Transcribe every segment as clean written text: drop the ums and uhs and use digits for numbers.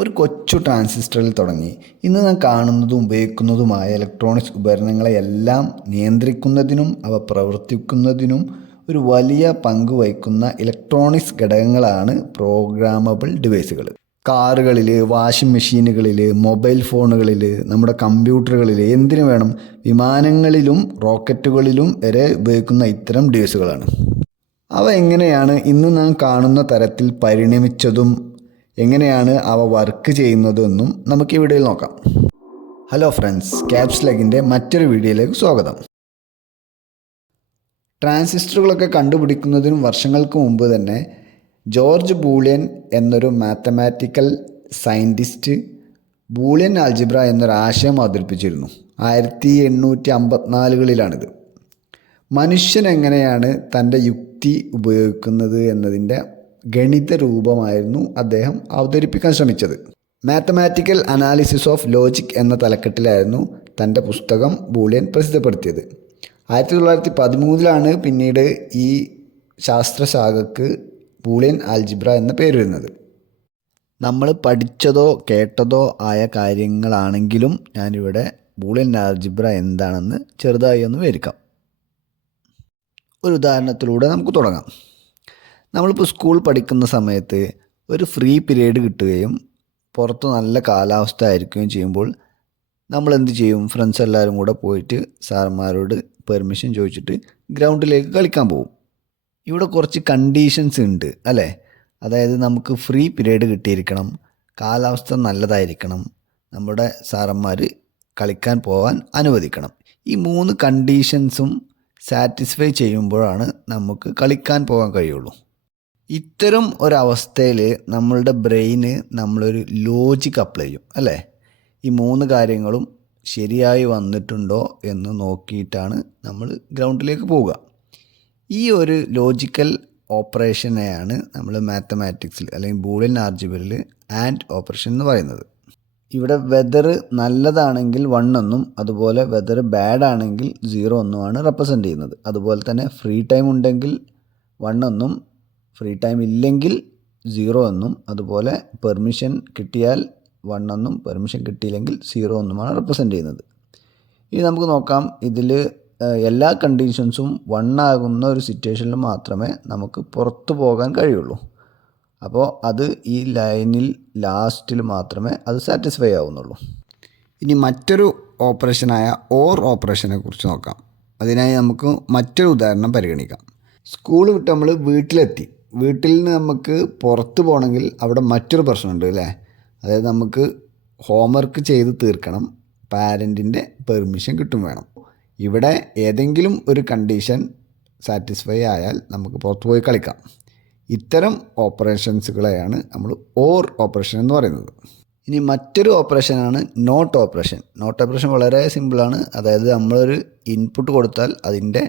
ഒരു കൊച്ചു ട്രാൻസിസ്റ്ററിൽ തുടങ്ങി ഇന്ന് നാം കാണുന്നതും ഉപയോഗിക്കുന്നതുമായ ഇലക്ട്രോണിക്സ് ഉപകരണങ്ങളെയെല്ലാം നിയന്ത്രിക്കുന്നതിനും അവ പ്രവർത്തിക്കുന്നതിനും ഒരു വലിയ പങ്ക് വഹിക്കുന്ന ഇലക്ട്രോണിക്സ് ഘടകങ്ങളാണ് പ്രോഗ്രാമബിൾ ഡിവൈസുകൾ. കാറുകളിൽ, വാഷിംഗ് മെഷീനുകളിൽ, മൊബൈൽ ഫോണുകളിൽ, നമ്മുടെ കമ്പ്യൂട്ടറുകളിൽ, എന്തിനു വേണം, വിമാനങ്ങളിലും റോക്കറ്റുകളിലും വരെ ഉപയോഗിക്കുന്ന ഇത്തരം ഡിവൈസുകളാണ്. അവ എങ്ങനെയാണ് ഇന്ന് നാം കാണുന്ന തരത്തിൽ പരിണമിച്ചതും എങ്ങനെയാണ് അവ വർക്ക് ചെയ്യുന്നതെന്നും നമുക്ക് ഈ വീഡിയോയിൽ നോക്കാം. ഹലോ ഫ്രണ്ട്സ്, ക്യാപ്സ് ലെഗിൻ്റെ മറ്റൊരു വീഡിയോയിലേക്ക് സ്വാഗതം. ട്രാൻസിസ്റ്ററുകളൊക്കെ കണ്ടുപിടിക്കുന്നതിനും വർഷങ്ങൾക്ക് മുമ്പ് തന്നെ ജോർജ് ബൂളിയൻ എന്നൊരു മാത്തമാറ്റിക്കൽ സയൻറ്റിസ്റ്റ് ബൂളിയൻ ആൾജിബ്ര എന്നൊരാശയം അവതരിപ്പിച്ചിരുന്നു. 1854കളിലാണിത്. മനുഷ്യൻ എങ്ങനെയാണ് തൻ്റെ യുക്തി ഉപയോഗിക്കുന്നത് എന്നതിൻ്റെ ഗണിത രൂപമായിരുന്നു അദ്ദേഹം അവതരിപ്പിക്കാൻ ശ്രമിച്ചത്. മാത്തമാറ്റിക്കൽ അനാലിസിസ് ഓഫ് ലോജിക് എന്ന തലക്കെട്ടിലായിരുന്നു തൻ്റെ പുസ്തകം ബൂളിയൻ പ്രസിദ്ധപ്പെടുത്തിയത്. 1913 പിന്നീട് ഈ ശാസ്ത്രശാഖക്ക് ബൂളിയൻ ആൾജിബ്ര എന്ന പേര് വരുന്നത്. നമ്മൾ പഠിച്ചതോ കേട്ടതോ ആയ കാര്യങ്ങളാണെങ്കിലും ഞാനിവിടെ ബൂളിയൻ ആൾജിബ്ര എന്താണെന്ന് ചെറുതായി ഒന്ന് വിവരിക്കാം. ഒരു ഉദാഹരണത്തിലൂടെ നമുക്ക് തുടങ്ങാം. നമ്മളിപ്പോൾ സ്കൂൾ പഠിക്കുന്ന സമയത്ത് ഒരു ഫ്രീ പീരീഡ് കിട്ടുകയും പുറത്ത് നല്ല കാലാവസ്ഥ ആയിരിക്കുകയും ചെയ്യുമ്പോൾ നമ്മൾ എന്ത് ചെയ്യും? ഫ്രണ്ട്സ് എല്ലാവരും കൂടെ പോയിട്ട് സാറന്മാരോട് പെർമിഷൻ ചോദിച്ചിട്ട് ഗ്രൗണ്ടിലേക്ക് കളിക്കാൻ പോകും. ഇവിടെ കുറച്ച് കണ്ടീഷൻസ് ഉണ്ട് അല്ലേ? അതായത് നമുക്ക് ഫ്രീ പീരീഡ് കിട്ടിയിരിക്കണം, കാലാവസ്ഥ നല്ലതായിരിക്കണം, നമ്മുടെ സാറന്മാർ കളിക്കാൻ പോകാൻ അനുവദിക്കണം. ഈ 3 കണ്ടീഷൻസും സാറ്റിസ്ഫൈ ചെയ്യുമ്പോഴാണ് നമുക്ക് കളിക്കാൻ പോകാൻ കഴിയുള്ളൂ. ഇത്തരം ഒരവസ്ഥയിൽ നമ്മളുടെ ബ്രെയിന് നമ്മളൊരു ലോജിക് അപ്ലൈ ചെയ്യും അല്ലേ? ഈ 3 കാര്യങ്ങളും ശരിയായി വന്നിട്ടുണ്ടോ എന്ന് നോക്കിയിട്ടാണ് നമ്മൾ ഗ്രൗണ്ടിലേക്ക് പോവുക. ഈ ഒരു ലോജിക്കൽ ഓപ്പറേഷനെയാണ് നമ്മൾ മാത്തമാറ്റിക്സിൽ അല്ലെങ്കിൽ ബൂളിയൻ ആൾജിബ്രയിൽ ആൻഡ് ഓപ്പറേഷൻ എന്ന് പറയുന്നത്. ഇവിടെ വെതർ നല്ലതാണെങ്കിൽ 1 എന്നും അതുപോലെ വെതർ ബാഡ് ആണെങ്കിൽ 0 എന്നുമാണ് റെപ്രസെൻ്റ് ചെയ്യുന്നത്. അതുപോലെ തന്നെ ഫ്രീ ടൈം ഉണ്ടെങ്കിൽ 1 എന്നും ഫ്രീ ടൈം ഇല്ലെങ്കിൽ 0 എന്നും അതുപോലെ പെർമിഷൻ കിട്ടിയാൽ 1 എന്നും പെർമിഷൻ കിട്ടിയില്ലെങ്കിൽ 0 എന്നുമാണ് റെപ്രസെൻ്റ് ചെയ്യുന്നത്. ഇനി നമുക്ക് നോക്കാം, ഇതിൽ എല്ലാ കണ്ടീഷൻസും 1 ആകുന്ന ഒരു സിറ്റുവേഷനിൽ മാത്രമേ നമുക്ക് പുറത്തു പോകാൻ കഴിയുള്ളൂ. അപ്പോൾ അത് ഈ ലൈനിൽ ലാസ്റ്റിൽ മാത്രമേ അത് സാറ്റിസ്ഫൈ ആവുന്നുള്ളൂ. ഇനി മറ്റൊരു ഓപ്പറേഷനായ ഓർ ഓപ്പറേഷനെ കുറിച്ച് നോക്കാം. അതിനായി നമുക്ക് മറ്റൊരു ഉദാഹരണം പരിഗണിക്കാം. സ്കൂൾ വിട്ട് നമ്മൾ വീട്ടിലെത്തി. വീട്ടിൽ നിന്ന് നമുക്ക് പുറത്ത് പോകണമെങ്കിൽ അവിടെ മറ്റൊരു പ്രശ്നമുണ്ട് അല്ലേ? അതായത് നമുക്ക് ഹോംവർക്ക് ചെയ്ത് തീർക്കണം, പാരൻറ്റിൻ്റെ പെർമിഷൻ കിട്ടും വേണം. ഇവിടെ ഏതെങ്കിലും ഒരു കണ്ടീഷൻ സാറ്റിസ്ഫൈ ആയാൽ നമുക്ക് പുറത്ത് പോയി കളിക്കാം. ഇത്തരം ഓപ്പറേഷൻസുകളെയാണ് നമ്മൾ ഓർ ഓപ്പറേഷൻ എന്ന് പറയുന്നത്. ഇനി മറ്റൊരു ഓപ്പറേഷനാണ് നോട്ട് ഓപ്പറേഷൻ. നോട്ട് ഓപ്പറേഷൻ വളരെ സിമ്പിളാണ്. അതായത് നമ്മളൊരു ഇൻപുട്ട് കൊടുത്താൽ അതിൻ്റെ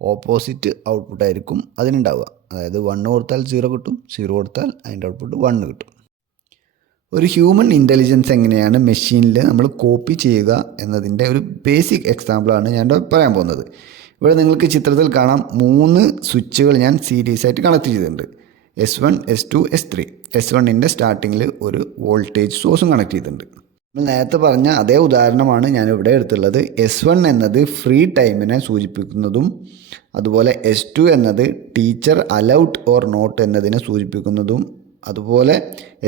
ഓപ്പോസിറ്റ് ഔട്ട്പുട്ടായിരിക്കും അതിനുണ്ടാവുക. അതായത് 1 കൊടുത്താൽ 0 കിട്ടും, 0 കൊടുത്താൽ അതിൻ്റെ ഔട്ട്പുട്ട് 1 കിട്ടും. ഒരു ഹ്യൂമൻ ഇൻ്റലിജൻസ് എങ്ങനെയാണ് മെഷീനിൽ നമ്മൾ കോപ്പി ചെയ്യുക എന്നതിൻ്റെ ഒരു ബേസിക് എക്സാമ്പിളാണ് ഞാൻ പറയാൻ പോകുന്നത്. ഇവിടെ നിങ്ങൾക്ക് ചിത്രത്തിൽ കാണാം, 3 സ്വിച്ചുകൾ ഞാൻ സീരീസ് ആയിട്ട് കണക്ട് ചെയ്തിട്ടുണ്ട്. S1, S2, S3. S1ൻ്റെ സ്റ്റാർട്ടിങ്ങിൽ ഒരു വോൾട്ടേജ് സോഴ്സും കണക്ട് ചെയ്തിട്ടുണ്ട്. നമ്മൾ നേരത്തെ പറഞ്ഞ അതേ ഉദാഹരണമാണ് ഞാനിവിടെ എടുത്തുള്ളത്. S1 എന്നത് ഫ്രീ ടൈമിനെ സൂചിപ്പിക്കുന്നതും അതുപോലെ S2 എന്നത് ടീച്ചർ അലൗഡ് ഓർ നോട്ട് എന്നതിനെ സൂചിപ്പിക്കുന്നതും അതുപോലെ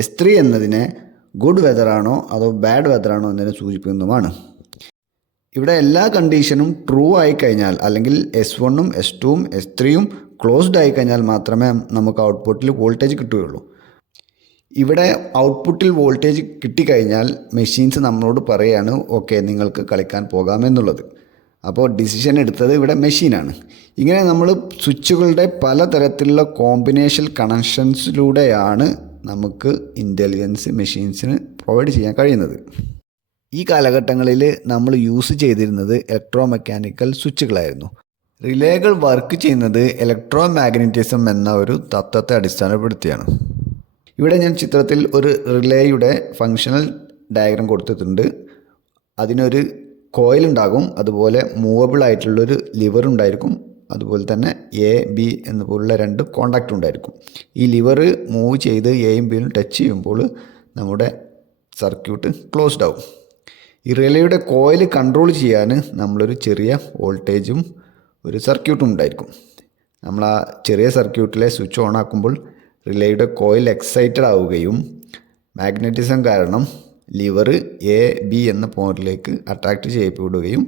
S3 എന്നതിനെ ഗുഡ് വെതറാണോ അതോ ബാഡ് വെതറാണോ എന്നതിനെ സൂചിപ്പിക്കുന്നതുമാണ്. ഇവിടെ എല്ലാ കണ്ടീഷനും ട്രൂ ആയിക്കഴിഞ്ഞാൽ അല്ലെങ്കിൽ S1ഉം S2ഉം S3യും ക്ലോസ്ഡ് ആയിക്കഴിഞ്ഞാൽ മാത്രമേ നമുക്ക് ഔട്ട്പുട്ടിൽ വോൾട്ടേജ് കിട്ടുകയുള്ളൂ. ഇവിടെ ഔട്ട്പുട്ടിൽ വോൾട്ടേജ് കിട്ടിക്കഴിഞ്ഞാൽ മെഷീൻസ് നമ്മളോട് പറയുകയാണ് ഓക്കെ നിങ്ങൾക്ക് കളിക്കാൻ പോകാമെന്നുള്ളത്. അപ്പോൾ ഡിസിഷൻ എടുത്തത് ഇവിടെ മെഷീനാണ്. ഇങ്ങനെ നമ്മൾ സ്വിച്ചുകളുടെ പലതരത്തിലുള്ള കോമ്പിനേഷൻ കണക്ഷൻസിലൂടെയാണ് നമുക്ക് ഇൻ്റലിജൻസ് മെഷീൻസിന് പ്രൊവൈഡ് ചെയ്യാൻ കഴിയുന്നത്. ഈ കാലഘട്ടങ്ങളിൽ നമ്മൾ യൂസ് ചെയ്തിരുന്നത് ഇലക്ട്രോ മെക്കാനിക്കൽ സ്വിച്ചുകളായിരുന്നു. റിലേകൾ വർക്ക് ചെയ്യുന്നത് ഇലക്ട്രോ മാഗ്നറ്റിസം എന്ന ഒരു തത്വത്തെ അടിസ്ഥാനപ്പെടുത്തിയാണ്. ഇവിടെ ഞാൻ ചിത്രത്തിൽ ഒരു റിലേയുടെ ഫങ്ഷണൽ ഡയഗ്രാം കൊടുത്തിട്ടുണ്ട്. അതിനൊരു കോയിൽ ഉണ്ടാകും, അതുപോലെ മൂവബിൾ ആയിട്ടുള്ളൊരു ലിവർ ഉണ്ടായിരിക്കും, അതുപോലെ തന്നെ എ ബി എന്ന പോലുള്ള 2 കോണ്ടാക്റ്റ് ഉണ്ടായിരിക്കും. ഈ ലിവർ മൂവ് ചെയ്ത് എയും ബിയും ടച്ച് ചെയ്യുമ്പോൾ നമ്മുടെ സർക്യൂട്ട് ക്ലോസ്ഡ് ആവും. ഈ റിലേയുടെ കോയിൽ കൺട്രോൾ ചെയ്യാൻ നമ്മളൊരു ചെറിയ വോൾട്ടേജും ഒരു സർക്യൂട്ടും ഉണ്ടായിരിക്കും. നമ്മൾ ആ ചെറിയ സർക്യൂട്ടിലെ സ്വിച്ച് ഓൺ ആക്കുമ്പോൾ റിലേയുടെ കോയിൽ എക്സൈറ്റഡ് ആവുകയും മാഗ്നറ്റിസം കാരണം ലിവർ എ ബി എന്ന പോയിന്റിലേക്ക് അട്രാക്റ്റ് ചെയ്യപ്പെടുകയും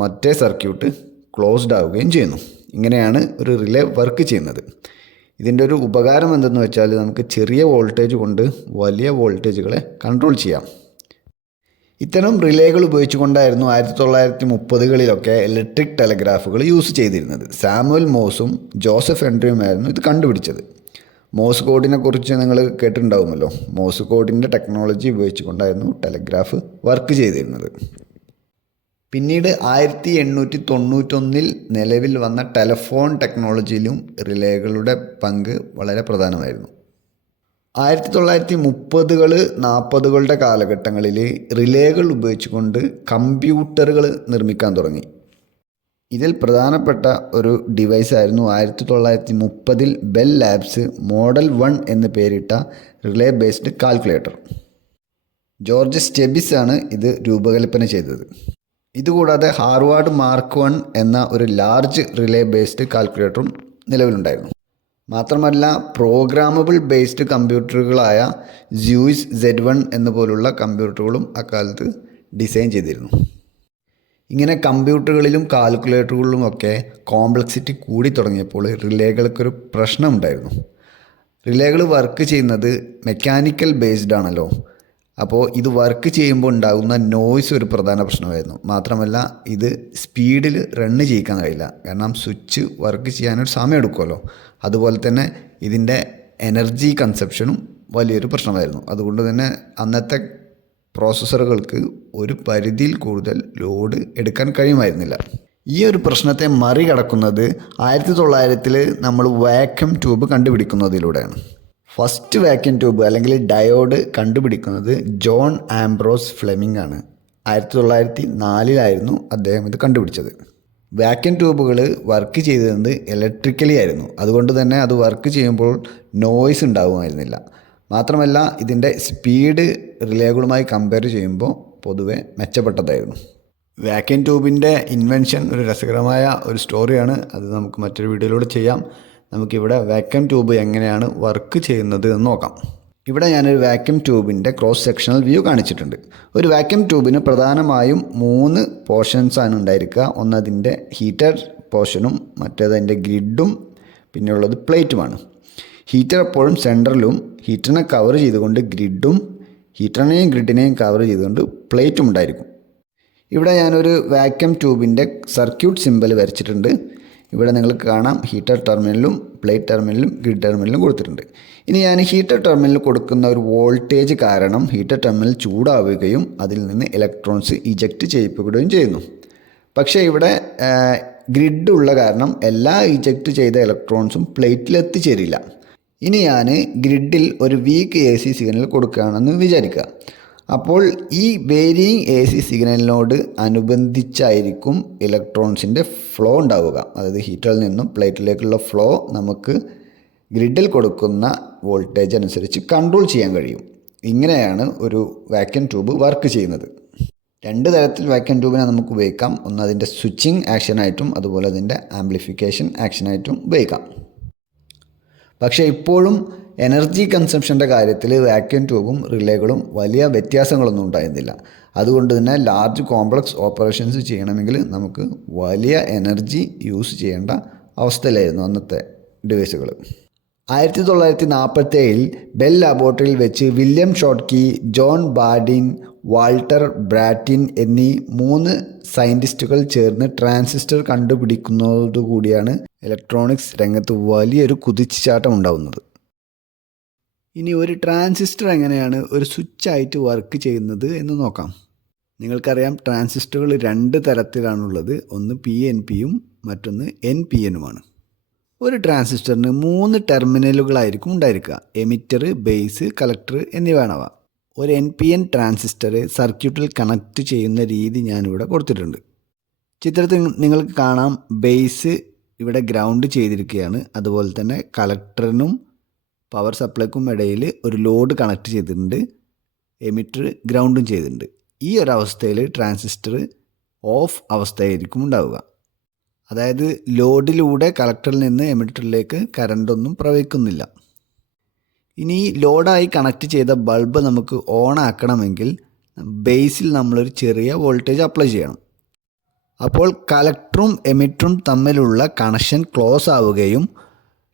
മറ്റേ സർക്യൂട്ട് ക്ലോസ്ഡ് ആവുകയും ചെയ്യുന്നു. ഇങ്ങനെയാണ് ഒരു റിലേ വർക്ക് ചെയ്യുന്നത്. ഇതിൻ്റെ ഒരു ഉപകാരം എന്തെന്ന് വെച്ചാൽ നമുക്ക് ചെറിയ വോൾട്ടേജ് കൊണ്ട് വലിയ വോൾട്ടേജുകളെ കൺട്രോൾ ചെയ്യാം. ഇത്തരം റിലേകൾ ഉപയോഗിച്ചുകൊണ്ടായിരുന്നു 1930കളിലൊക്കെ ഇലക്ട്രിക് ടെലഗ്രാഫുകൾ യൂസ് ചെയ്തിരുന്നത്. സാമുവൽ മോസും ജോസഫ് ഹെൻറിയുമായിരുന്നു ഇത് കണ്ടുപിടിച്ചത്. മോസ് കോഡിനെ കുറിച്ച് നിങ്ങൾ കേട്ടിട്ടുണ്ടാവുമല്ലോ. മോസ് കോഡിൻ്റെ ടെക്നോളജി ഉപയോഗിച്ചുകൊണ്ടായിരുന്നു ടെലഗ്രാഫ് വർക്ക് ചെയ്തിരുന്നത്. പിന്നീട് 1891 നിലവിൽ വന്ന ടെലഫോൺ ടെക്നോളജിയിലും റിലേകളുടെ പങ്ക് വളരെ പ്രധാനമായിരുന്നു. 1930കൾ 40കളുടെ കാലഘട്ടങ്ങളിൽ റിലേകൾ ഉപയോഗിച്ചുകൊണ്ട് കമ്പ്യൂട്ടറുകൾ നിർമ്മിക്കാൻ തുടങ്ങി. ഇതിൽ പ്രധാനപ്പെട്ട ഒരു ഡിവൈസായിരുന്നു 1930 ബെൽ ലാബ്സ് മോഡൽ 1 എന്ന് പേരിട്ട റിലേ ബേസ്ഡ് കാൽക്കുലേറ്റർ. ജോർജ് സ്റ്റെബിസ് ആണ് ഇത് രൂപകൽപ്പന ചെയ്തത്. ഇതുകൂടാതെ ഹാർവാർഡ് മാർക്ക് 1 എന്ന ഒരു ലാർജ് റിലേ ബേസ്ഡ് കാൽക്കുലേറ്ററും നിലവിലുണ്ടായിരുന്നു. മാത്രമല്ല പ്രോഗ്രാമബിൾ ബേസ്ഡ് കമ്പ്യൂട്ടറുകളായ സ്യൂസ് Z1 എന്ന പോലുള്ള കമ്പ്യൂട്ടറുകളും അക്കാലത്ത് ഡിസൈൻ ചെയ്തിരുന്നു. ഇങ്ങനെ കമ്പ്യൂട്ടറുകളിലും കാൽക്കുലേറ്ററുകളിലുമൊക്കെ കോംപ്ലക്സിറ്റി കൂടി തുടങ്ങിയപ്പോൾ റിലേകൾക്കൊരു പ്രശ്നമുണ്ടായിരുന്നു. റിലേകൾ വർക്ക് ചെയ്യുന്നത് മെക്കാനിക്കൽ ബേസ്ഡ് ആണല്ലോ. അപ്പോൾ ഇത് വർക്ക് ചെയ്യുമ്പോൾ ഉണ്ടാകുന്ന നോയ്സ് ഒരു പ്രധാന പ്രശ്നമായിരുന്നു. മാത്രമല്ല ഇത് സ്പീഡിൽ റണ്ണ് ചെയ്യിക്കാൻ കഴിയില്ല. കാരണം സ്വിച്ച് വർക്ക് ചെയ്യാനൊരു സമയം എടുക്കുമല്ലോ. അതുപോലെ തന്നെ ഇതിൻ്റെ എനർജി കൺസപ്ഷനും വലിയൊരു പ്രശ്നമായിരുന്നു. അതുകൊണ്ട് തന്നെ അന്നത്തെ പ്രോസസ്സറുകൾക്ക് ഒരു പരിധിയിൽ കൂടുതൽ ലോഡ് എടുക്കാൻ കഴിയുമായിരുന്നില്ല. ഈ ഒരു പ്രശ്നത്തെ മറികടക്കുന്നത് 1900-ൽ നമ്മൾ വാക്യൂം ട്യൂബ് കണ്ടുപിടിക്കുന്നതിലൂടെയാണ്. ഫസ്റ്റ് വാക്യൂം ട്യൂബ് അല്ലെങ്കിൽ ഡയോഡ് കണ്ടുപിടിക്കുന്നത് ജോൺ ആംബ്രോസ് ഫ്ലെമിംഗ് ആണ്. 1904 അദ്ദേഹം ഇത് കണ്ടുപിടിച്ചത്. വാക്യൂം ട്യൂബുകൾ വർക്ക് ചെയ്തിരുന്നത് ഇലക്ട്രിക്കലി ആയിരുന്നു. അതുകൊണ്ട് തന്നെ അത് വർക്ക് ചെയ്യുമ്പോൾ നോയ്സ് ഉണ്ടാകുമായിരുന്നില്ല. മാത്രമല്ല ഇതിൻ്റെ സ്പീഡ് റിലേകളുമായി കമ്പയർ ചെയ്യുമ്പോൾ പൊതുവെ മെച്ചപ്പെട്ടതായിരുന്നു. വാക്യൂം ട്യൂബിൻ്റെ ഇൻവെൻഷൻ ഒരു രസകരമായ ഒരു സ്റ്റോറിയാണ്. അത് നമുക്ക് മറ്റൊരു വീഡിയോയിലൂടെ ചെയ്യാം. നമുക്കിവിടെ വാക്യൂം ട്യൂബ് എങ്ങനെയാണ് വർക്ക് ചെയ്യുന്നത് എന്ന് നോക്കാം. ഇവിടെ ഞാനൊരു വാക്യൂം ട്യൂബിൻ്റെ ക്രോസ് സെക്ഷണൽ വ്യൂ കാണിച്ചിട്ടുണ്ട്. ഒരു വാക്യൂം ട്യൂബിന് പ്രധാനമായും 3 പോർഷൻസാണ് ഉണ്ടായിരിക്കുക. ഒന്ന് അതിൻ്റെ ഹീറ്റർ പോർഷനും മറ്റേത് അതിൻ്റെ ഗ്രിഡും പിന്നെയുള്ളത് പ്ലേറ്റുമാണ്. ഹീറ്റർ എപ്പോഴും സെൻറ്ററിലും ഹീറ്ററിനെ കവർ ചെയ്തുകൊണ്ട് ഗ്രിഡും ഹീറ്ററിനെയും ഗ്രിഡിനെയും കവർ ചെയ്തുകൊണ്ട് പ്ലേറ്റും ഉണ്ടായിരിക്കും. ഇവിടെ ഞാനൊരു വാക്യൂം ട്യൂബിൻ്റെ സർക്യൂട്ട് സിമ്പൽ വരച്ചിട്ടുണ്ട്. ഇവിടെ നിങ്ങൾക്ക് കാണാം ഹീറ്റർ ടെർമിനലും പ്ലേറ്റ് ടെർമിനലും ഗ്രിഡ് ടെർമിനലും കൊടുത്തിട്ടുണ്ട്. ഇനി ഞാൻ ഹീറ്റർ ടെർമിനലിൽ കൊടുക്കുന്ന ഒരു വോൾട്ടേജ് കാരണം ഹീറ്റർ ടെർമിനൽ ചൂടാവുകയും അതിൽ നിന്ന് ഇലക്ട്രോൺസ് ഇജക്റ്റ് ചെയ്യപ്പെടുകയും ചെയ്യുന്നു. പക്ഷേ ഇവിടെ ഗ്രിഡ് ഉള്ള കാരണം എല്ലാ ഇജക്റ്റ് ചെയ്ത ഇലക്ട്രോൺസും പ്ലേറ്റിൽ എത്തിച്ചേരില്ല. ഇനി ഞാൻ ഗ്രിഡിൽ ഒരു വീക്ക് AC സിഗ്നൽ കൊടുക്കുകയാണെന്ന് വിചാരിക്കുക. അപ്പോൾ ഈ വേരിയിങ് AC സിഗ്നലിനോട് അനുബന്ധിച്ചായിരിക്കും ഇലക്ട്രോൺസിൻ്റെ ഫ്ലോ ഉണ്ടാവുക. അതായത് ഹീറ്ററിൽ നിന്നും പ്ലേറ്റിലേക്കുള്ള ഫ്ലോ നമുക്ക് ഗ്രിഡിൽ കൊടുക്കുന്ന വോൾട്ടേജ് അനുസരിച്ച് കൺട്രോൾ ചെയ്യാൻ കഴിയും. ഇങ്ങനെയാണ് ഒരു വാക്യൂം ട്യൂബ് വർക്ക് ചെയ്യുന്നത്. 2 തരത്തിൽ വാക്യൂം ട്യൂബിനെ നമുക്ക് ഉപയോഗിക്കാം. ഒന്ന് അതിൻ്റെ സ്വിച്ചിങ് ആക്ഷനായിട്ടും അതുപോലെ അതിൻ്റെ ആംപ്ലിഫിക്കേഷൻ ആക്ഷനായിട്ടും ഉപയോഗിക്കാം. പക്ഷേ ഇപ്പോഴും എനർജി കൺസംഷൻ്റെ കാര്യത്തിൽ വാക്യൂം ട്യൂബും റിലേകളും വലിയ വ്യത്യാസങ്ങളൊന്നും ഉണ്ടായിരുന്നില്ല. അതുകൊണ്ട് തന്നെ ലാർജ് കോംപ്ലക്സ് ഓപ്പറേഷൻസ് ചെയ്യണമെങ്കിൽ നമുക്ക് വലിയ എനർജി യൂസ് ചെയ്യേണ്ട അവസ്ഥയിലായിരുന്നു അന്നത്തെ ഡിവൈസുകൾ. 1947 ബെൽ ലബോറട്ടറിയിൽ വെച്ച് വില്യം ഷോട്ട്കി, ജോൺ ബാർഡിൻ, വാൾട്ടർ ബ്രാറ്റിൻ എന്നീ 3 സയൻറ്റിസ്റ്റുകൾ ചേർന്ന് ട്രാൻസിസ്റ്റർ കണ്ടുപിടിക്കുന്നതോടുകൂടിയാണ് ഇലക്ട്രോണിക്സ് രംഗത്ത് വലിയൊരു കുതിച്ചുചാട്ടം ഉണ്ടാകുന്നത്. ഇനി ഒരു ട്രാൻസിസ്റ്റർ എങ്ങനെയാണ് ഒരു സ്വിച്ചായിട്ട് വർക്ക് ചെയ്യുന്നത് എന്ന് നോക്കാം. നിങ്ങൾക്കറിയാം ട്രാൻസിസ്റ്ററുകൾ 2 തരത്തിലാണുള്ളത്. ഒന്ന് PNPയും മറ്റൊന്ന് NPNുമാണ്. ഒരു ട്രാൻസിസ്റ്ററിന് 3 ടെർമിനലുകളായിരിക്കും ഉണ്ടായിരിക്കുക. എമിറ്റർ, ബേസ്, കളക്ടർ എന്നിവയാണവ. ഒരു NPN ട്രാൻസിസ്റ്റർ സർക്യൂട്ടിൽ കണക്ട് ചെയ്യുന്ന രീതി ഞാനിവിടെ കൊടുത്തിട്ടുണ്ട്. ചിത്രത്തിൽ നിങ്ങൾക്ക് കാണാം ബേസ് ഇവിടെ ഗ്രൗണ്ട് ചെയ്തിരിക്കുകയാണ്. അതുപോലെ തന്നെ കളക്ടറിനും പവർ സപ്ലൈക്കും ഇടയിൽ ഒരു ലോഡ് കണക്ട് ചെയ്തിട്ടുണ്ട്. എമിറ്റർ ഗ്രൗണ്ടും ചെയ്തിട്ടുണ്ട്. ഈ ഒരവസ്ഥയിൽ ട്രാൻസിസ്റ്റർ ഓഫ് അവസ്ഥയായിരിക്കും ഉണ്ടാവുക. അതായത് ലോഡിലൂടെ കളക്ടറിൽ നിന്ന് എമിറ്ററിലേക്ക് കറണ്ടൊന്നും പ്രവഹിക്കുന്നില്ല. ഇനി ലോഡായി കണക്ട് ചെയ്ത ബൾബ് നമുക്ക് ഓൺ ആക്കണമെങ്കിൽ ബേസിൽ നമ്മളൊരു ചെറിയ വോൾട്ടേജ് അപ്ലൈ ചെയ്യണം. അപ്പോൾ കളക്ടറും എമിറ്ററും തമ്മിലുള്ള കണക്ഷൻ ക്ലോസ് ആവുകയും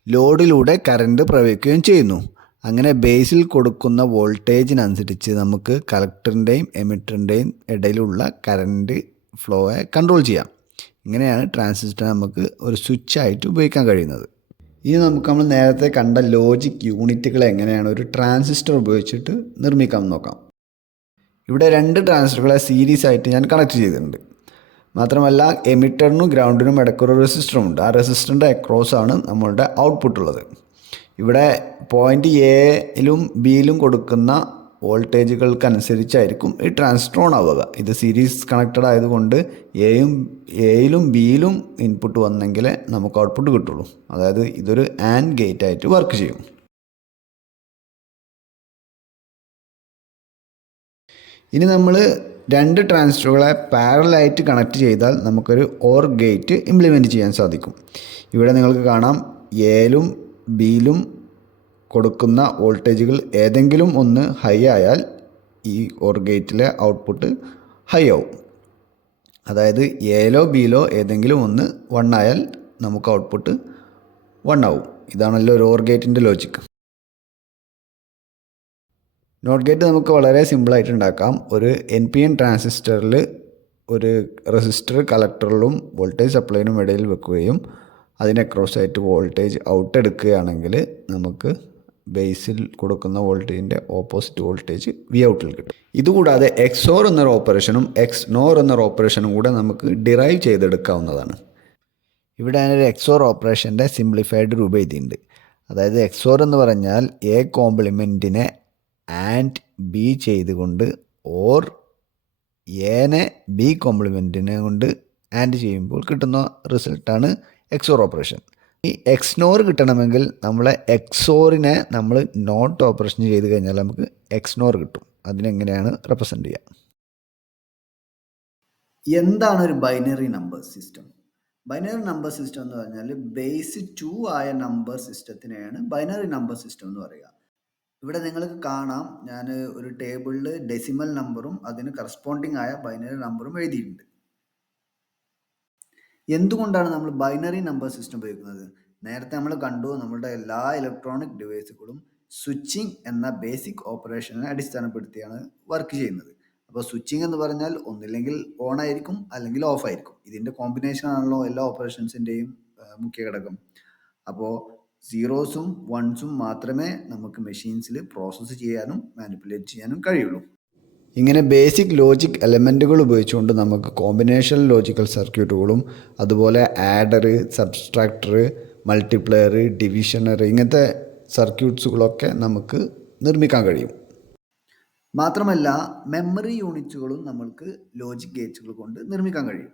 ലോഡിലൂടെ കറണ്ട് പ്രവഹിക്കുകയും ചെയ്യുന്നു. അങ്ങനെ ബേസിൽ കൊടുക്കുന്ന വോൾട്ടേജിനനുസരിച്ച് നമുക്ക് കളക്ടറിൻ്റെയും എമിറ്ററിൻ്റെയും ഇടയിലുള്ള കറണ്ട് ഫ്ലോയെ കൺട്രോൾ ചെയ്യാം. ഇങ്ങനെയാണ് ട്രാൻസിസ്റ്റർ നമുക്ക് ഒരു സ്വിച്ചായിട്ട് ഉപയോഗിക്കാൻ കഴിയുന്നത്. ഇനി നമുക്ക് നമ്മൾ നേരത്തെ കണ്ട ലോജിക് യൂണിറ്റുകൾ എങ്ങനെയാണ് ഒരു ട്രാൻസിസ്റ്റർ ഉപയോഗിച്ചിട്ട് നിർമ്മിക്കാം നോക്കാം. ഇവിടെ 2 ട്രാൻസിസ്റ്ററുകളെ സീരീസ് ആയിട്ട് ഞാൻ കണക്ട് ചെയ്തിട്ടുണ്ട്. മാത്രമല്ല എമിറ്ററിനും ഗ്രൗണ്ടിനും ഇടയ്ക്കൊരു റെസിസ്റ്ററുമുണ്ട്. ആ റെസിസ്റ്ററിൻ്റെ അക്രോസ് ആണ് നമ്മളുടെ ഔട്ട്പുട്ട് ഉള്ളത്. ഇവിടെ പോയിൻ്റ് എയിലും ബിയിലും കൊടുക്കുന്ന വോൾട്ടേജുകൾക്കനുസരിച്ചായിരിക്കും ഈ ട്രാൻസിസ്റ്റർ ഓൺ ആവുക. ഇത് സീരീസ് കണക്റ്റഡ് ആയതുകൊണ്ട് എയിലും ബിയിലും ഇൻപുട്ട് വന്നെങ്കിലേ നമുക്ക് ഔട്ട്പുട്ട് കിട്ടുള്ളൂ. അതായത് ഇതൊരു ആൻഡ് ഗേറ്റ് ആയിട്ട് വർക്ക് ചെയ്യും. ഇനി നമ്മൾ 2 ട്രാൻസിസ്റ്ററുകളെ പാരലായിട്ട് കണക്ട് ചെയ്താൽ നമുക്കൊരു ഓർ ഗേറ്റ് ഇംപ്ലിമെൻറ്റ് ചെയ്യാൻ സാധിക്കും. ഇവിടെ നിങ്ങൾക്ക് കാണാം എയിലും ബിയിലും കൊടുക്കുന്ന വോൾട്ടേജുകൾ ഏതെങ്കിലും ഒന്ന് ഹൈ ആയാൽ ഈ ഓർ ഗേറ്റിലെ ഔട്ട്പുട്ട് ഹൈ ആവും. അതായത് എയിലോ ബിയിലോ ഏതെങ്കിലും ഒന്ന് 1 ആയാൽ നമുക്ക് ഔട്ട്പുട്ട് 1 ആവും. ഇതാണല്ലോ ഒരു ഓർ ഗേറ്റിൻ്റെ ലോജിക്ക്. നോട്ട് ഗേറ്റ് നമുക്ക് വളരെ സിമ്പിളായിട്ട് ഉണ്ടാക്കാം. ഒരു NPN ട്രാൻസിസ്റ്ററിൽ ഒരു റെസിസ്റ്റർ കളക്ടറിലും വോൾട്ടേജ് സപ്ലൈനും ഇടയിൽ വെക്കുകയും അതിന് അക്രോസ് ആയിട്ട് വോൾട്ടേജ് ഔട്ട് എടുക്കുകയാണെങ്കിൽ നമുക്ക് ബേസിൽ കൊടുക്കുന്ന വോൾട്ടേജിൻ്റെ ഓപ്പോസിറ്റ് വോൾട്ടേജ് വി ഔട്ടിൽ കിട്ടും. ഇതുകൂടാതെ XOR എന്നൊരു ഓപ്പറേഷനും XNOR എന്നൊരു ഓപ്പറേഷനും കൂടെ നമുക്ക് ഡിറൈവ് ചെയ്തെടുക്കാവുന്നതാണ്. ഇവിടെ ഞാനൊരു XOR ഓപ്പറേഷൻ്റെ സിംപ്ലിഫൈഡ് രൂപം എഴുതിയിട്ടുണ്ട്. അതായത് XOR എന്ന് പറഞ്ഞാൽ എ കോംപ്ലിമെൻറ്റിനെ ആൻഡ് ബി ചെയ്തുകൊണ്ട് ഓർ എനെ ബി കോംപ്ലിമെൻറ്റിനെ കൊണ്ട് ആൻഡ് ചെയ്യുമ്പോൾ കിട്ടുന്ന റിസൾട്ടാണ് XOR ഓപ്പറേഷൻ. ഈ XNOR കിട്ടണമെങ്കിൽ നമ്മളെ XORനെ നമ്മൾ നോട്ട് ഓപ്പറേഷൻ ചെയ്ത് കഴിഞ്ഞാൽ നമുക്ക് XNOR കിട്ടും. അതിനെങ്ങനെയാണ് റെപ്രസെൻ്റ് ചെയ്യുക? എന്താണ് ഒരു binary number system? Binary number system എന്ന് പറഞ്ഞാൽ ബേസ് 2 ആയ നമ്പർ സിസ്റ്റത്തിനെയാണ് ബൈനറി നമ്പർ സിസ്റ്റം എന്ന് പറയുക. ഇവിടെ നിങ്ങൾക്ക് കാണാം, ഞാൻ ഒരു ടേബിളിൽ ഡെസിമൽ നമ്പറും അതിന് കറസ്പോണ്ടിങ് ആയ ബൈനറി നമ്പറും എഴുതിയിട്ടുണ്ട്. എന്തുകൊണ്ടാണ് നമ്മൾ ബൈനറി നമ്പർ സിസ്റ്റം ഉപയോഗിക്കുന്നത്? നേരത്തെ നമ്മൾ കണ്ടു, നമ്മളുടെ എല്ലാ ഇലക്ട്രോണിക് ഡിവൈസുകളും സ്വിച്ചിങ് എന്ന ബേസിക് ഓപ്പറേഷനെ അടിസ്ഥാനപ്പെടുത്തിയാണ് വർക്ക് ചെയ്യുന്നത്. അപ്പോൾ സ്വിച്ചിങ് എന്ന് പറഞ്ഞാൽ ഒന്നില്ലെങ്കിൽ ഓൺ ആയിരിക്കും അല്ലെങ്കിൽ ഓഫ് ആയിരിക്കും. ഇതിൻ്റെ കോമ്പിനേഷൻ ആണല്ലോ എല്ലാ ഓപ്പറേഷൻസിൻ്റെയും മുഖ്യ ഘടകം. അപ്പോൾ സീറോസും വൺസും മാത്രമേ നമുക്ക് മെഷീൻസിൽ പ്രോസസ്സ് ചെയ്യാനും മാനിപ്പുലേറ്റ് ചെയ്യാനും കഴിയുള്ളൂ. ഇങ്ങനെ ബേസിക് ലോജിക് എലമെൻറ്റുകൾ ഉപയോഗിച്ചുകൊണ്ട് നമുക്ക് കോമ്പിനേഷൻ ലോജിക്കൽ സർക്യൂട്ടുകളും അതുപോലെ ആഡർ, സബ്സ്ട്രാക്ടർ, മൾട്ടിപ്ലയർ, ഡിവിഷണർ ഇങ്ങനത്തെ സർക്യൂട്ട്സുകളൊക്കെ നമുക്ക് നിർമ്മിക്കാൻ കഴിയും. മാത്രമല്ല മെമ്മറി യൂണിറ്റുകളും നമ്മൾക്ക് ലോജിക് ഗേറ്റുകൾ കൊണ്ട് നിർമ്മിക്കാൻ കഴിയും.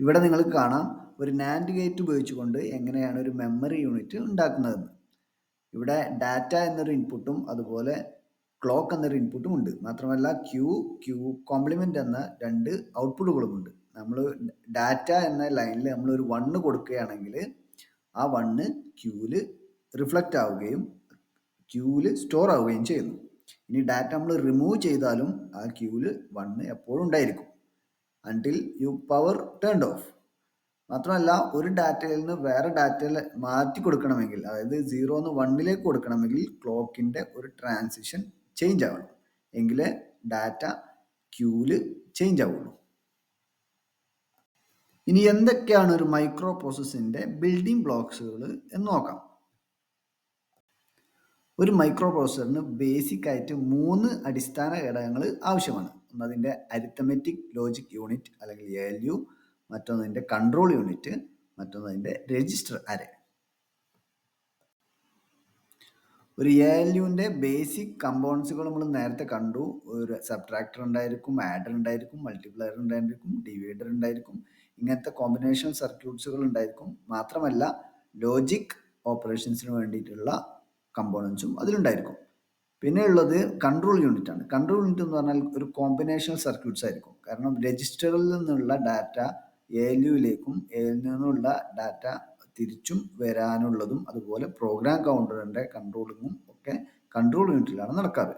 ഇവിടെ നിങ്ങൾക്ക് കാണാം ഒരു നാൻഡ് ഗേറ്റ് ഉപയോഗിച്ചുകൊണ്ട് എങ്ങനെയാണ് ഒരു മെമ്മറി യൂണിറ്റ് ഉണ്ടാക്കുന്നതെന്ന്. ഇവിടെ ഡാറ്റ എന്നൊരു ഇൻപുട്ടും അതുപോലെ ക്ലോക്ക് എന്നൊരു ഇൻപുട്ടും ഉണ്ട്. മാത്രമല്ല ക്യൂ കോംപ്ലിമെൻ്റ് എന്ന 2 ഔട്ട്പുട്ടുകളുമുണ്ട്. നമ്മൾ ഡാറ്റ എന്ന ലൈനിൽ നമ്മളൊരു 1 കൊടുക്കുകയാണെങ്കിൽ ആ 1 ക്യൂവിൽ റിഫ്ലക്റ്റ് ആവുകയും ക്യൂവിൽ സ്റ്റോർ ആവുകയും ചെയ്യുന്നു. ഇനി ഡാറ്റ നമ്മൾ റിമൂവ് ചെയ്താലും ആ ക്യൂവിൽ 1 എപ്പോഴും ഉണ്ടായിരിക്കും until you power turned of. മാത്രമല്ല ഒരു ഡാറ്റയിൽ നിന്ന് വേറെ ഡാറ്റയിൽ മാറ്റി കൊടുക്കണമെങ്കിൽ, അതായത് 0 1 കൊടുക്കണമെങ്കിൽ ക്ലോക്കിൻ്റെ ഒരു ട്രാൻസിഷൻ ചേഞ്ച് ആവണം. എങ്കിലേ ഡാറ്റ ക്യൂവിൽ ചേഞ്ച് ആവുള്ളൂ. ഇനി എന്തൊക്കെയാണ് ഒരു മൈക്രോ പ്രോസസ്സിൻ്റെ ബിൽഡിംഗ് ബ്ലോക്സുകൾ എന്ന് നോക്കാം. ഒരു മൈക്രോ പ്രോസസ്സറിന് ബേസിക് ആയിട്ട് 3 അടിസ്ഥാന ഘടകങ്ങൾ ആവശ്യമാണ്. ഒന്ന് അതിൻ്റെ അരിത്തമെറ്റിക് ലോജിക് യൂണിറ്റ് അല്ലെങ്കിൽ ALU, മറ്റൊന്നതിൻ്റെ കൺട്രോൾ യൂണിറ്റ്, മറ്റൊന്നതിൻ്റെ രജിസ്റ്റർ അറേ. ഒരു ALUവിൻ്റെ ബേസിക് കമ്പോണൻസുകൾ നമ്മൾ നേരത്തെ കണ്ടു. ഒരു സബ്ട്രാക്ടർ ഉണ്ടായിരിക്കും, ആഡർ ഉണ്ടായിരിക്കും, മൾട്ടിപ്ലയർ ഉണ്ടായിരിക്കും, ഡിവൈഡർ ഉണ്ടായിരിക്കും. ഇങ്ങനത്തെ കോമ്പിനേഷൻ സർക്യൂട്ട്സുകൾ ഉണ്ടായിരിക്കും. മാത്രമല്ല ലോജിക് ഓപ്പറേഷൻസിന് വേണ്ടിയിട്ടുള്ള കമ്പോണൻസും അതിലുണ്ടായിരിക്കും. പിന്നെ ഉള്ളത് കൺട്രോൾ യൂണിറ്റ് ആണ്. കൺട്രോൾ യൂണിറ്റ് എന്ന് പറഞ്ഞാൽ ഒരു കോമ്പിനേഷണൽ സർക്യൂട്ട്സ് ആയിരിക്കും. കാരണം രജിസ്റ്ററിൽ നിന്നുള്ള ഡാറ്റ എ എൽ യുയിലേക്കും എ എൽ നിന്നുള്ള ഡാറ്റ തിരിച്ചും വരാനുള്ളതും അതുപോലെ പ്രോഗ്രാം കൗണ്ടറിൻ്റെ കൺട്രോളിങ്ങും ഒക്കെ കൺട്രോൾ യൂണിറ്റിലാണ് നടക്കാറ്.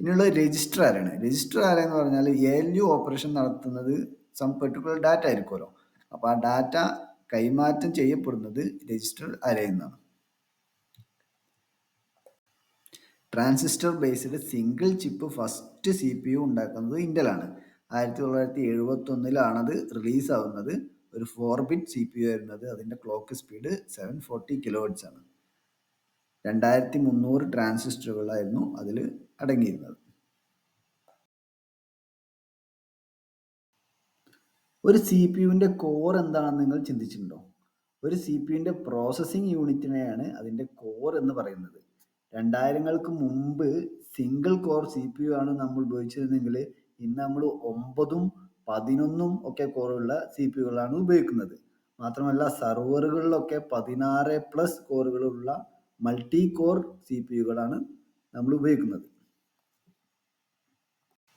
ഇനിയുള്ളത് രജിസ്റ്റർ ആരാണ്? രജിസ്റ്റർ ആരെന്ന് പറഞ്ഞാൽ എ എൽ യു ഓപ്പറേഷൻ നടത്തുന്നത് സം പെർട്ടിക്കുലർ ഡാറ്റ ആയിരിക്കുമല്ലോ. അപ്പോൾ ആ ഡാറ്റ കൈമാറ്റം ചെയ്യപ്പെടുന്നത് രജിസ്റ്റർ അരയിൽ നിന്നാണ്. Transistor based single chip first C P U ഉണ്ടാക്കുന്നത് ഇന്റലാണ്. 1971 റിലീസ് ആവുന്നത്. ഒരു 4-ബിറ്റ് സി പി യു വരുന്നത്. അതിൻ്റെ ക്ലോക്ക് സ്പീഡ് 740 kHz ആണ്. 2300 ട്രാൻസിസ്റ്ററുകളായിരുന്നു അതിൽ അടങ്ങിയിരുന്നത്. ഒരു സി പി യുവിൻ്റെ കോർ എന്താണെന്ന് നിങ്ങൾ ചിന്തിച്ചിട്ടുണ്ടോ? ഒരു സി പി യുവിൻ്റെ പ്രോസസ്സിംഗ് യൂണിറ്റിനെയാണ് അതിൻ്റെ കോർ എന്ന് പറയുന്നത്. 2000-ങ്ങൾക്ക് മുമ്പ് single core C P U ആണ് നമ്മൾ ഉപയോഗിച്ചിരുന്നെങ്കിൽ ഇന്ന് നമ്മൾ 9ഉം 11ഉം ഒക്കെ കോറുള്ള സി പി യുകളാണ് ഉപയോഗിക്കുന്നത്. മാത്രമല്ല സർവറുകളിലൊക്കെ 16+ കോറുകളുള്ള മൾട്ടി കോർ സി പി യുകളാണ് നമ്മൾ ഉപയോഗിക്കുന്നത്.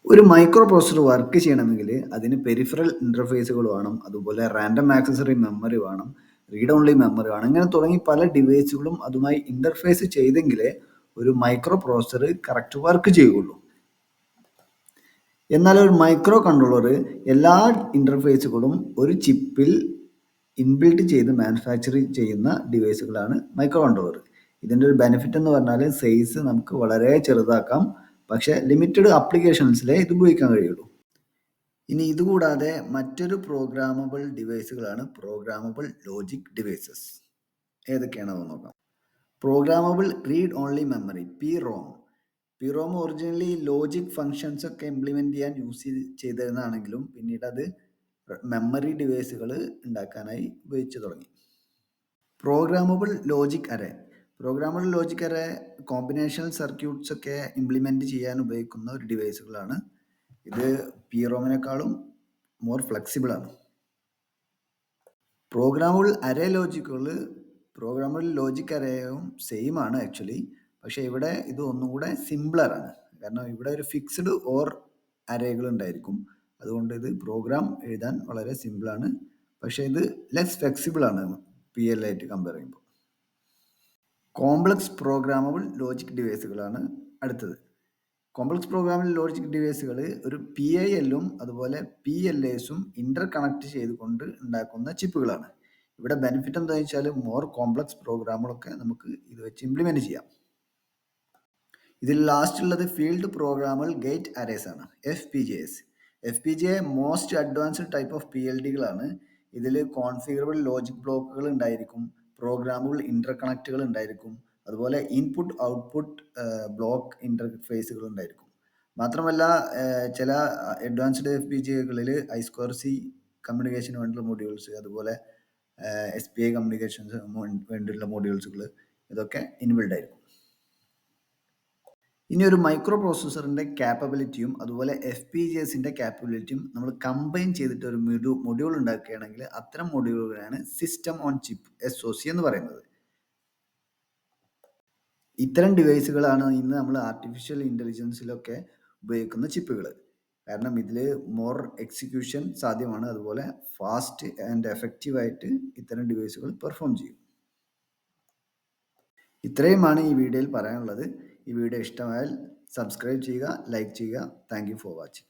ഒരു മൈക്രോ പ്രോസസ്സർ വർക്ക് ചെയ്യണമെങ്കിൽ അതിന് പെരിഫറൽ ഇൻ്റർഫേസുകൾ വേണം, അതുപോലെ റാൻഡം ആക്സസറി മെമ്മറി വേണം, റീഡ് ഓൺലി മെമ്മറി വേണം. ഇങ്ങനെ തുടങ്ങി പല ഡിവൈസുകളും അതുമായി ഇൻ്റർഫേസ് ചെയ്തെങ്കിലേ ഒരു മൈക്രോ പ്രോസസ്സർ കറക്റ്റ് വർക്ക് ചെയ്യുകയുള്ളൂ. എന്നാൽ ഒരു മൈക്രോ കൺട്രോളർ എല്ലാ ഇൻ്റർഫേസുകളും ഒരു ചിപ്പിൽ ഇൻബിൽഡ് ചെയ്ത് മാനുഫാക്ചർ ചെയ്യുന്ന ഡിവൈസുകളാണ് മൈക്രോ കൺട്രോളർ. ഇതിൻ്റെ ഒരു ബെനിഫിറ്റ് എന്ന് പറഞ്ഞാൽ സൈസ് നമുക്ക് വളരെ ചെറുതാക്കാം, പക്ഷേ ലിമിറ്റഡ് ആപ്ലിക്കേഷൻസിലേ ഇത് ഉപയോഗിക്കാൻ കഴിയുള്ളൂ. ഇനി ഇതുകൂടാതെ മറ്റൊരു പ്രോഗ്രാമബിൾ ഡിവൈസുകളാണ് പ്രോഗ്രാമബിൾ ലോജിക് ഡിവൈസസ്. ഏതൊക്കെയാണെന്ന് നോക്കാം. Programmable read only memory PROM. PROM originally logic functions ഒക്കെ ഇംപ്ലിമെൻറ്റ് ചെയ്യാൻ യൂസ് ചെയ്തിരുന്നതാണെങ്കിലും പിന്നീട് അത് മെമ്മറി ഡിവൈസുകൾ ഉണ്ടാക്കാനായി ഉപയോഗിച്ചു തുടങ്ങി. Programmable logic array. Programmable logic array combinational circuits ഒക്കെ ഇംപ്ലിമെൻറ്റ് ചെയ്യാൻ ഉപയോഗിക്കുന്ന ഒരു ഡിവൈസുകളാണ്. ഇത് PROM-നേക്കാളും മോർ ഫ്ലെക്സിബിൾ ആണ്. പ്രോഗ്രാമബിൾ അറേ പ്രോഗ്രാമബിൾ ലോജിക് അറേയും സെയിം ആണ് ആക്ച്വലി. പക്ഷേ ഇവിടെ ഇത് ഒന്നും കൂടെ സിംപ്ലറാണ്. കാരണം ഇവിടെ ഒരു ഫിക്സ്ഡ് ഓർ അറേകൾ ഉണ്ടായിരിക്കും. അതുകൊണ്ട് ഇത് പ്രോഗ്രാം എഴുതാൻ വളരെ സിമ്പിളാണ്. പക്ഷേ ഇത് ലെസ് ഫ്ലെക്സിബിൾ ആണ് PL ആയിട്ട് കമ്പയർ ചെയ്യുമ്പോൾ. കോംപ്ലക്സ് പ്രോഗ്രാമബിൾ ലോജിക് ഡിവൈസുകളാണ് അടുത്തത്. കോംപ്ലക്സ് പ്രോഗ്രാമബിൾ ലോജിക് ഡിവൈസുകൾ ഒരു PIL-ഉം അതുപോലെ PLAs-ഉം ഇന്റർ കണക്ട് ചെയ്തുകൊണ്ട് ഉണ്ടാക്കുന്ന ചിപ്പുകളാണ്. ഇവിടെ ബെനിഫിറ്റ് എന്താണെന്ന് വെച്ചാൽ മോർ കോംപ്ലക്സ് പ്രോഗ്രാമുകളൊക്കെ നമുക്ക് ഇത് വെച്ച് ഇംപ്ലിമെൻറ്റ് ചെയ്യാം. ഇതിൽ ലാസ്റ്റ് ഉള്ളത് ഫീൽഡ് പ്രോഗ്രാമബിൾ ഗേറ്റ് അറേസ് ആണ്, FPGAs. FPGA most advanced type of PLDകളാണ്. ഇതിൽ കോൺഫിഗറബിൾ ലോജിക് ബ്ലോക്കുകൾ ഉണ്ടായിരിക്കും, പ്രോഗ്രാമബിൾ ഇന്റർകണക്റ്റുകൾ ഉണ്ടായിരിക്കും, അതുപോലെ ഇൻപുട്ട് ഔട്ട്പുട്ട് ബ്ലോക്ക് ഇന്റർഫേസുകൾ ഉണ്ടായിരിക്കും. മാത്രമല്ല ചില അഡ്വാൻസ്ഡ് FPGAകളിൽ I2C കമ്മ്യൂണിക്കേഷന് വേണ്ടിയുള്ള മൊഡ്യൂൾസ്, അതുപോലെ SPI കമ്മ്യൂണിക്കേഷൻസ് വേണ്ടിയുള്ള മൊഡ്യൂൾസുകൾ ഇതൊക്കെ ഇൻബിൽഡ് ആയിരിക്കും. ഇനി ഒരു മൈക്രോ പ്രോസസ്സറിൻ്റെ ക്യാപ്പബിലിറ്റിയും അതുപോലെ FPGAസിൻ്റെ ക്യാപ്പബിലിറ്റിയും നമ്മൾ കമ്പൈൻ ചെയ്തിട്ട് ഒരു മൊഡ്യൂൾ ഉണ്ടാക്കുകയാണെങ്കിൽ അത്തരം മൊഡ്യൂളുകളാണ് സിസ്റ്റം ഓൺ ചിപ്പ് SOC എന്ന് പറയുന്നത്. ഇത്തരം ഡിവൈസുകളാണ് ഇന്ന് നമ്മൾ ആർട്ടിഫിഷ്യൽ ഇൻ്റലിജൻസിലൊക്കെ ഉപയോഗിക്കുന്ന ചിപ്പുകൾ. കാരണം ഇതിൽ മോർ എക്സിക്യൂഷൻ സാധ്യമാണ്, അതുപോലെ ഫാസ്റ്റ് ആൻഡ് എഫക്റ്റീവായിട്ട് ഇത്തരം ഡിവൈസുകൾ പെർഫോം ചെയ്യും. ഇത്രയുമാണ് ഈ വീഡിയോയിൽ പറയാനുള്ളത്. ഈ വീഡിയോ ഇഷ്ടമായാൽ സബ്സ്ക്രൈബ് ചെയ്യുക, ലൈക്ക് ചെയ്യുക. Thank you for watching.